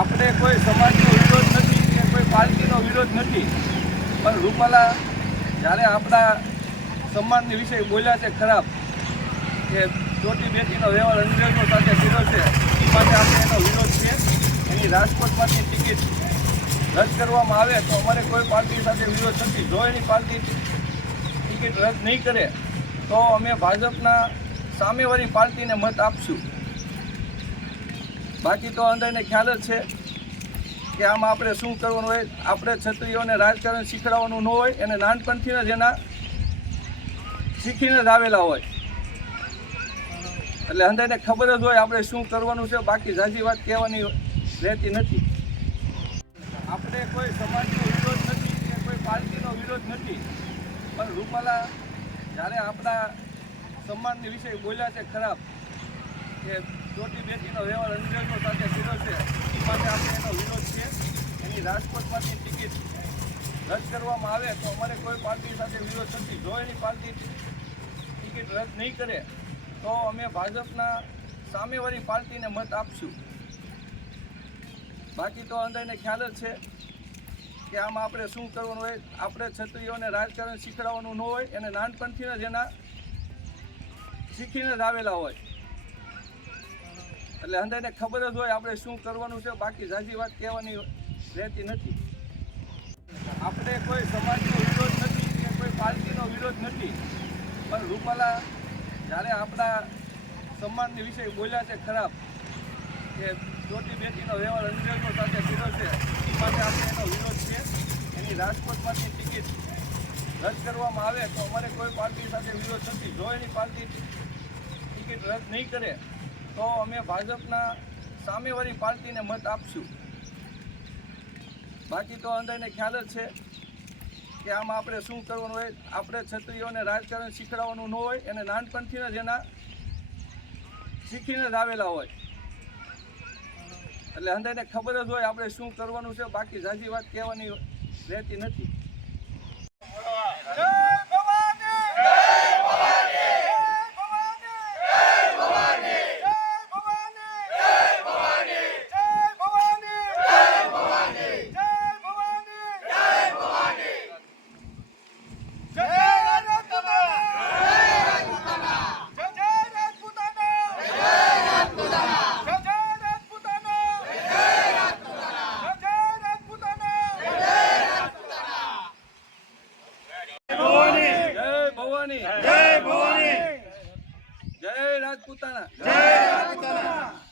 આપણે કોઈ સમાજનો વિરોધ નથી કે કોઈ પાર્ટીનો વિરોધ નથી. પણ રૂપાલા, જ્યારે આપણા સન્માનની વિષય બોલ્યા છે ખરાબ, કે ચોટી બેટીનો વ્યવહાર અંગ્રેજો સાથે સીધો છે, એ માટે આપણે એનો વિરોધ છે. એની રાજકોટમાંથી ટિકિટ રદ કરવામાં આવે તો અમારે કોઈ પાર્ટી સાથે વિરોધ નથી. જો એની પાર્ટી ટિકિટ રદ નહીં કરે, તો અમે ભાજપના સામેવાળી પાર્ટીને મત આપશું. બાકી તો અંદરને ખ્યાલ જ છે કે આમાં આપણે શું કરવાનું હોય? આપણે ક્ષત્રિયોને રાજકારણ શીખડાવવાનું ન હોય, એને નાનપણથી જ એના શીખીને જ આવેલા હોય. એટલે અંદરને ખબર જ હોય આપણે શું કરવાનું છે, બાકી જાજી વાત કહેવાની રહેતી નથી. આપણે કોઈ સમાજનો વિરોધ નથી કે કોઈ પાર્ટીનો વિરોધ નથી. પણ રૂપાલા જ્યારે આપણા સન્માનની વિશે બોલ્યા છે ખરાબ, કે ચોટી બેટીનો વ્યવહાર અંગ્રેજો સાથે કર્યો છે. એ માટે આપણે એનો વિરોધ છે. એની રાજકોટમાંથી ટિકિટ રદ કરવામાં આવે તો અમારે કોઈ પાર્ટી સાથે વિરોધ નથી. જો એની પાર્ટી ટિકિટ રદ નહીં કરે, તો અમે ભાજપના સામેવાળી પાર્ટીને મત આપશું. બાકી તો અંદરને ખ્યાલ જ છે કે આમાં આપણે શું કરવાનું હોય. આપણે ક્ષત્રિયોને રાજકારણ શીખડાવવાનું ન હોય. એને નાનપણથી જ એના શીખીને જ આવેલા હોય. એટલે અંદરને ખબર જ હોય આપણે શું કરવાનું છે, બાકી સાચી વાત કહેવાની રહેતી નથી. આપણે કોઈ સમાજનો વિરોધ નથી કે કોઈ પાર્ટીનો વિરોધ નથી. પણ રૂપાલા જ્યારે આપણા સન્માનની વિશે બોલ્યા છે ખરાબ, કે ચોટી બેટીનો વ્યવહાર અંગ્રેજો સાથે કર્યો છે, એ માટે આપણે એનો વિરોધ છે. એની રાજકોટમાંથી ટિકિટ રદ કરવામાં આવે તો અમારે કોઈ પાર્ટી સાથે વિરોધ નથી. જો એની પાર્ટી ટિકિટ રદ નહીં કરે તો અમે ભાજપના સામેવાળી પાર્ટીને મત આપશું. બાકી તો અંદરને ખ્યાલ જ છે કે આમાં આપણે શું કરવાનું હોય, આપણે ક્ષત્રિયોને રાજકારણ શીખડાવવાનું ન હોય, એને નાનપણથી જ એના શીખીને જ આવેલા હોય. એટલે અંદરને ખબર જ હોય આપણે શું કરવાનું છે, બાકી જાજી વાત કહેવાની રહેતી નથી. જય ભવાની. જય રાજપૂતાના. જય રાજપૂતાના.